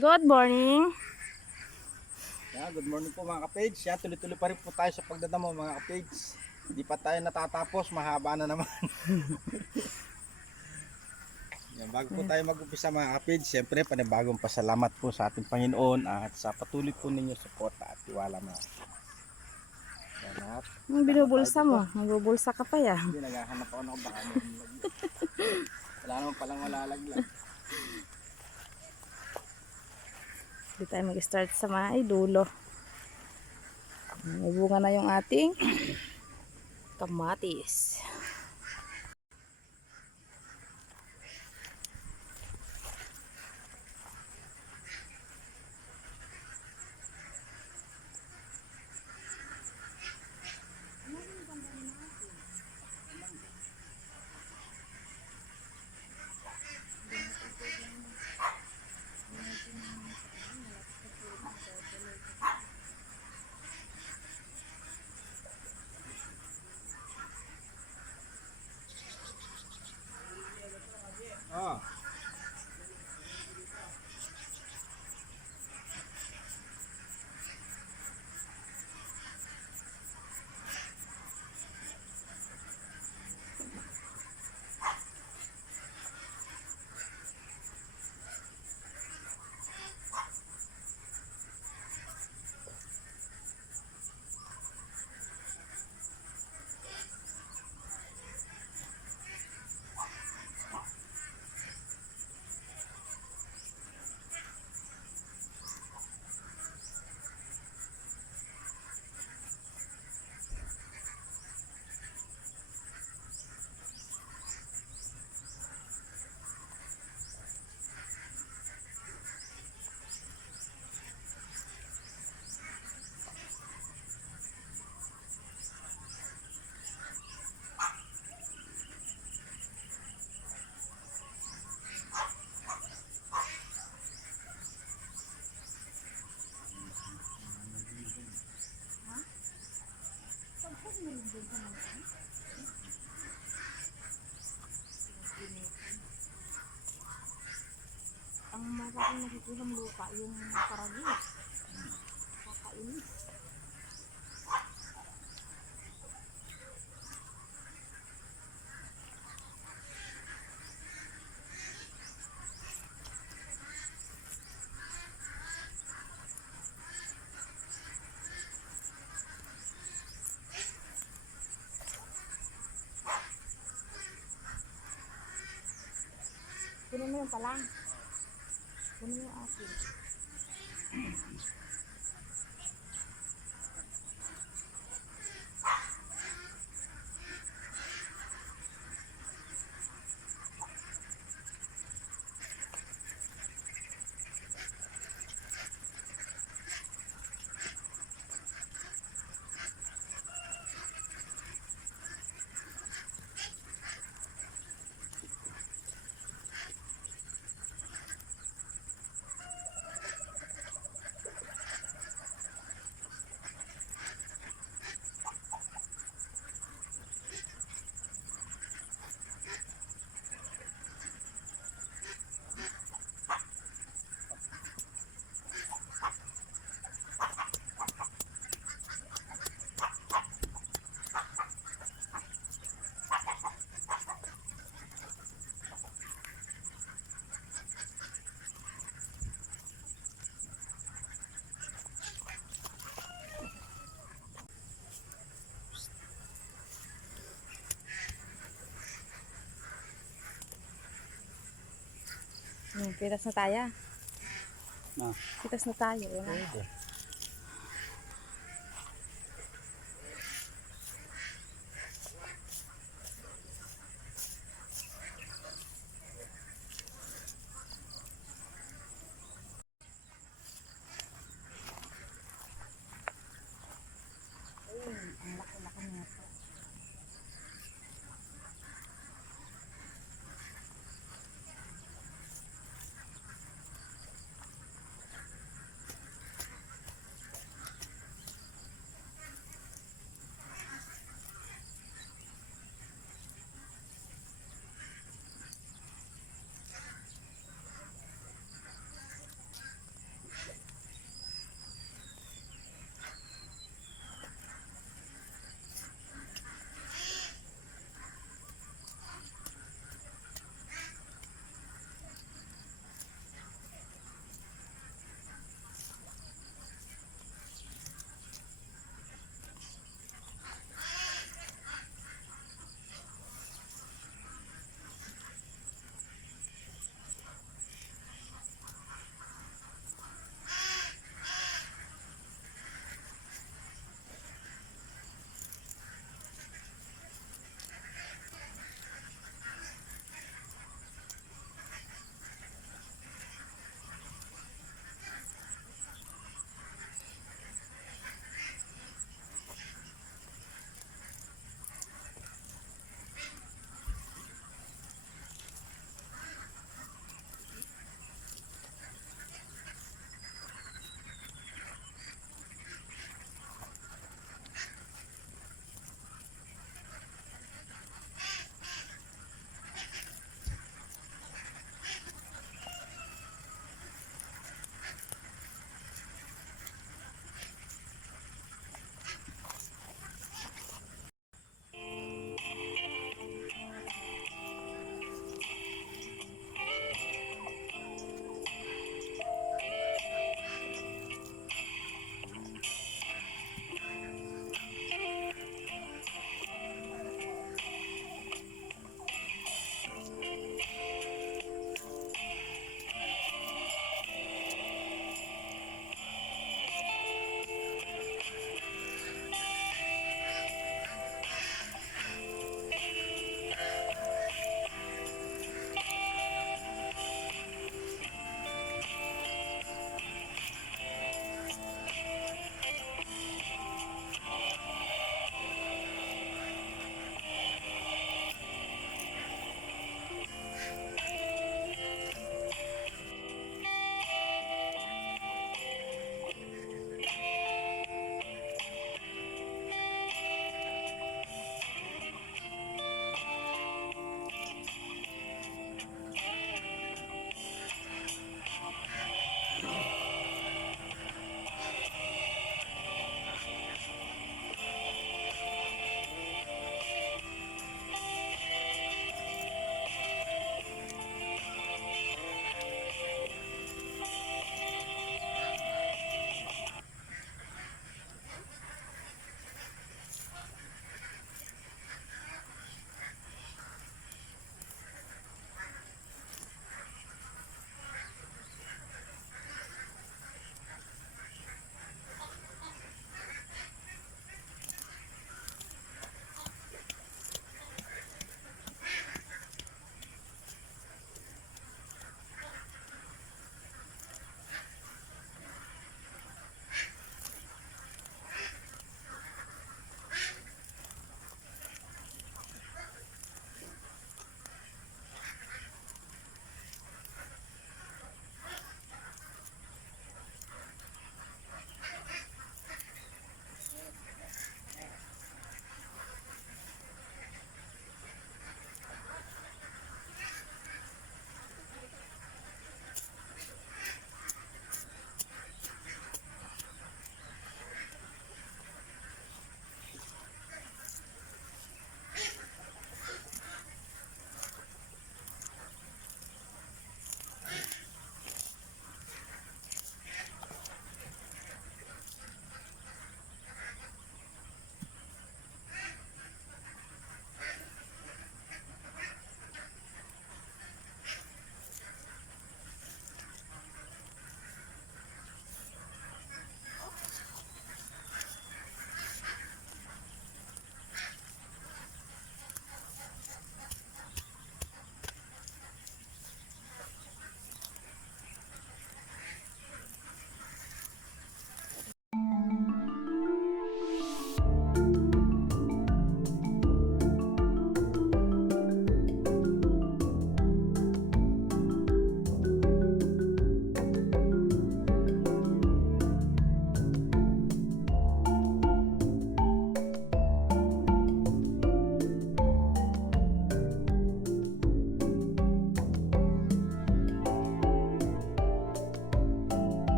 Good morning. Good morning po mga kapage. Tuloy-tuloy pa rin po tayo sa pagdadamo mga kapage. Hindi pa tayo natatapos, mahaba na naman. Bago po tayo mag-umpisa mga kapage, siyempre panibagong pasalamat po sa ating Panginoon at sa patuloy po ninyo suporta at tiwala mga kapage. Ang binubulsa mo. Magbubulsa ka pa ya. Hindi, naghahanap ako ng baka may wala naman palang malalaglag. Hindi tayo mag-start sa may dulo. May bunga na yung ating kamatis. Ah. Ang maraming nakikulang lupa yung paragis. Kakainis. Kunin mo yung palang. Kunin mo yung asin. Pitas na tayo. Pitas na tayo. Yan. Ang laki-laki niya po.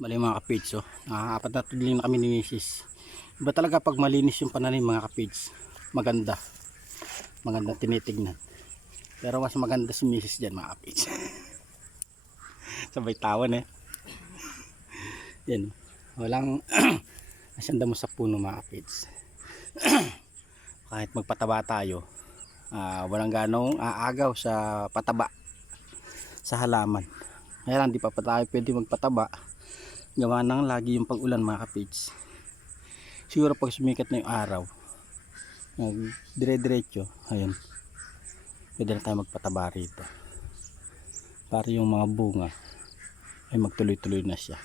Bali mga kapits, oh. Apat na tudling na kami ni Mrs. Iba talaga pag malinis yung pananim mga kapits. Maganda. Maganda tinitignan. Pero mas maganda si Mrs. dyan mga kapits. Sabay tawan eh. Yan. Walang asyanda mo sa puno mga kapits. Kahit magpataba tayo, walang ganong aagaw sa pataba sa halaman. Kaya lang di pa tayo pwede magpataba. Gawa nang lagi yung pag-ulan mga kapits. Siguro pag sumikat na yung araw, dire-diretso, ayun, pwede na tayo magpataba rito. Para yung mga bunga ay magtuloy-tuloy na siya.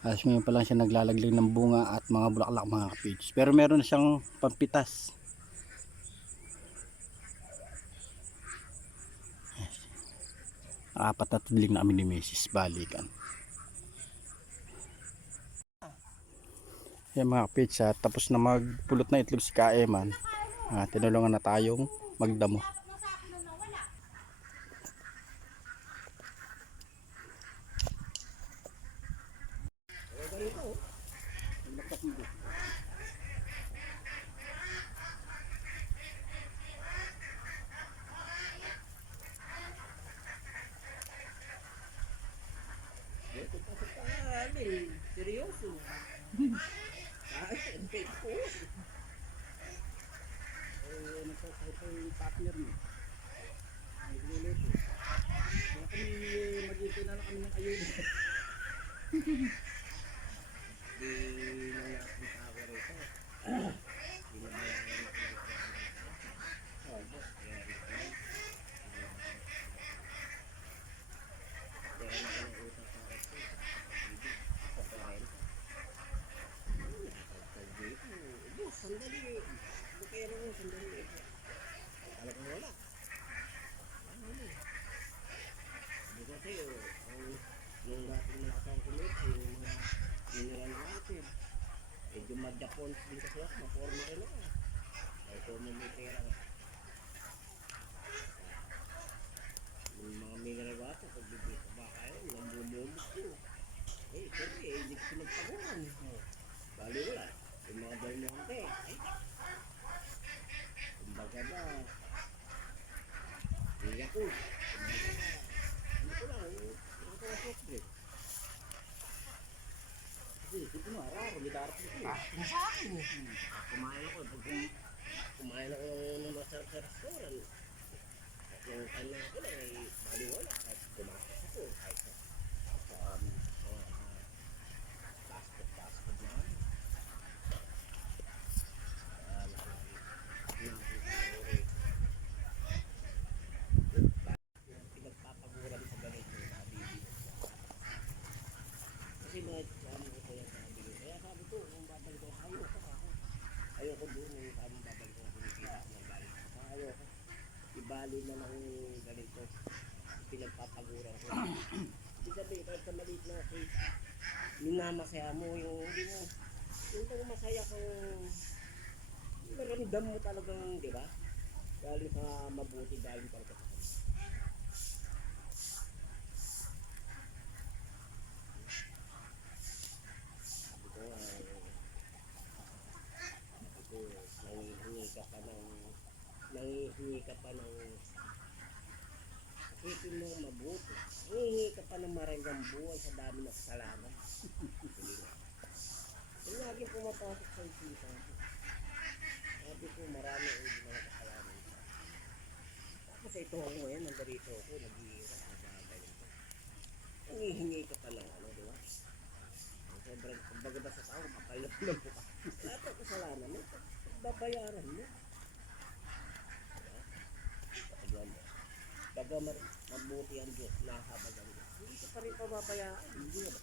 Alas ngayon pa lang siya naglalaglag ng bunga at mga bulaklak mga kapits. Pero meron na siyang pampitas. Apat na tudling na kami ni Mrs. Balikan. Yan mga kapits, tapos na magpulot na itlog si Kaeman. Tinulungan na tayong magdamo. Seryoso. Nagkakaroon yung partner mo. Nagluluto. Kaya kami mag-ipin na kami ng ayun. Di nakita ako rito. Sandali. Bukaya naman, sandali. Alam ko wala. Hindi kasi, yung dating nakatang kumit, yung mga mineral water. Medyo mag-Japon din kasi ako, maporma rin ako. Ay, forma may pera ka. Yung mga mineral water, pag bibig ka ba kayo, nambumulog ko. Siyempre, hindi ko sinagpaguran. Bali wala. Yung mga dalmante, kumbaga ba, hindi ako, kumbaga ba, ano ko lang, yung ko na soft drink. Kasi, hindi mo, araro, may darap nito eh. Sa akin eh. Kumain ako, pag kumain ako ng masarap sa restaurant, yung kanya ko lang ay bali wala, kahit kumakas ako, kahit sa basket na ano. Pinagpapaguran sa ganito kasi mga ano ko kaya sabi ko kaya sabi ko kung babalik ko ayoko doon yung tamang babalik ko Pilipinas ng balik ayoko ibali na ng ganito pinagpapaguran ko hindi sabi kahit sa maliit na case minamasaya mo yung hindi mo yung masaya kang naramdam mo talagang, di ba? Galing sa mabuti, galing talaga sa kanya. Sabi ko, nangihingi ka pa ng isipin mo mabuti. Nangihingi ka pa ng marangyang buhay sa dami ng kasalanan. Yung laging pumapasok sa isipan ko. Sabi ko marami ang hindi mga kasalanan. Kasi ito ako ngayon, nandarito ako, nag-iirap, nagagay ito. Nangihingi ka pa lang, ano, di ba? Sobrang, kumbaga ba sa tao, kapal na ng buka. Lahat ang kasalanan mo, babayaran mo. Baga mabuti ang Diyos, nahabag ang Diyos. Hindi ka pa rin pababayaan, hindi ba?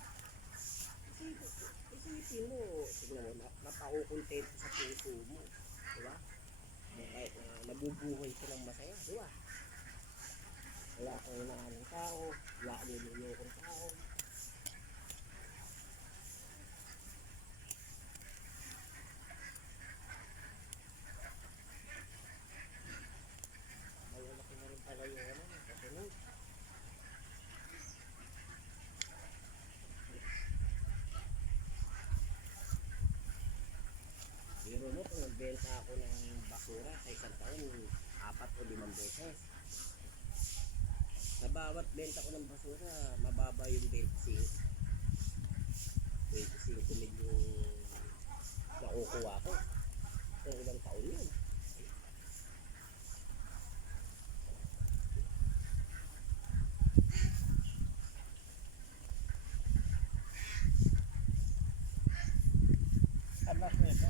Isipin mo, tignan mo, napaukontento sa puso mo. Diba? Kahit nabubuhay ka ng masaya, diba? Wala kang inaalang tao, wala kang nilulokong tao. Malaki na rin pala yung kasunod. nagbenta ako ng basura sa isang taon, 4 o 5 beses. Sa bawat benta ko ng basura, mababa yung 25 mil yung nakukuha ko. So, ilang taon yun. Alas na ito.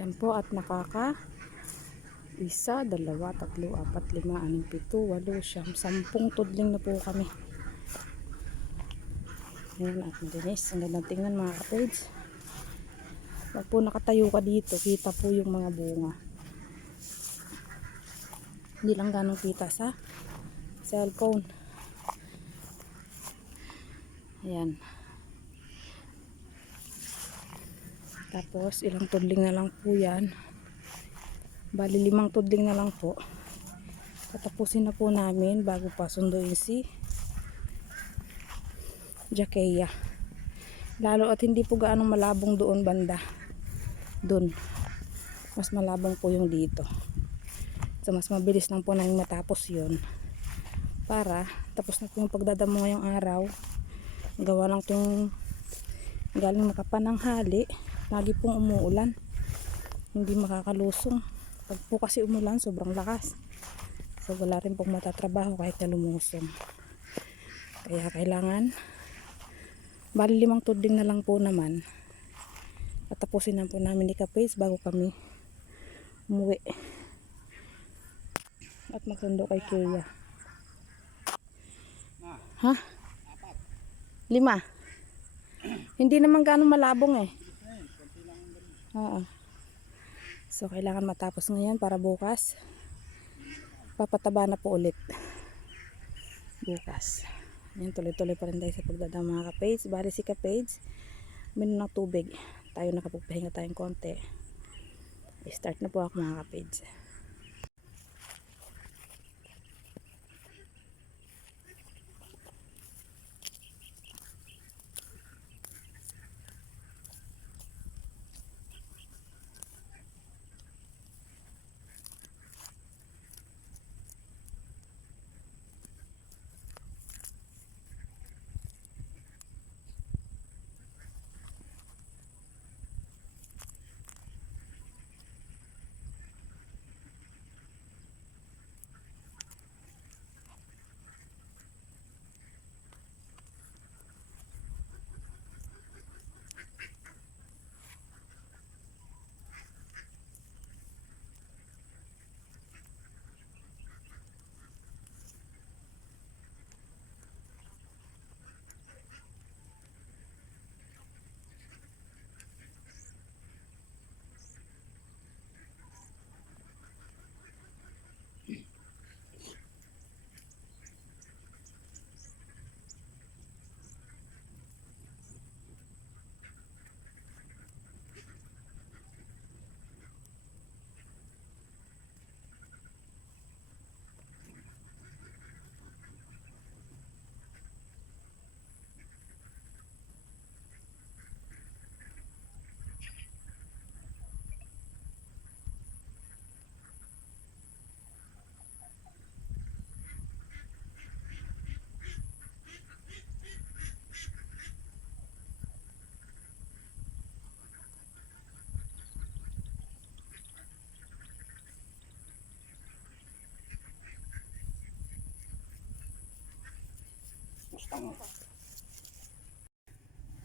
Yan po at nakaka 1, 2, 3, 4, 5, 6, 7, 8, 10 tudling na po kami. Ayan at malinis. Ang gandang tingnan mga kapage. Pag po nakatayo ka dito, kita po yung mga bunga. Hindi lang ganong kita sa cellphone. Ayan. Tapos ilang tudling na lang po yan. Bali 5 tudling na lang po. Tatapusin na po namin bago pa sunduin si Jakeya. Lalo at hindi po gaano malabong doon banda. Doon. Mas malabong po yung dito. So mas mabilis lang po namin matapos yun. Para tapos na po yung pagdadamo ngayong araw. Gawa lang itong galing makapananghali. Lagi pong umuulan. Hindi makakalusong. Pag po kasi umulan, sobrang lakas. So wala rin pong matatrabaho kahit na lumusong. Kaya kailangan, bali 5 tudling na lang po naman. At tapusin na po namin ni Kapage bago kami umuwi. At magsundo kay Kuya. Ha? 5. Hindi naman gaano malabong eh. Oo. So kailangan matapos ngayon para bukas papataba na po ulit. Bukas. Yan, tuloy-tuloy pa rin tayo sa pagdadama mga Kapage. Bali si Kapage, uminom ng tubig. Tayo nakapagpahinga tayong konti. I-start na po ako mga Kapage.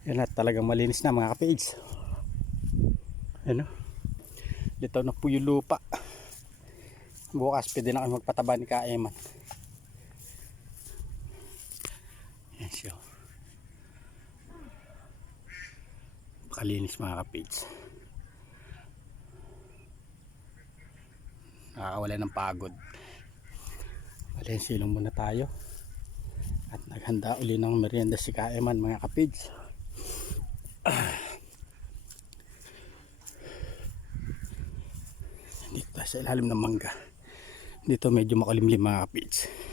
Yan na, talagang malinis na mga kapage. Ano? Litaw na po yung lupa. Bukas pwede na kayo magpataba ni Kaeman. Yan siya. Pakalinis mga kapage. Nakakawala ng pagod. Alin silong muna tayo. At naghanda uli ng merienda si Kaeman mga kapage. Dito tayo sa ilalim ng mangga. Dito medyo makulimlim mga kapage.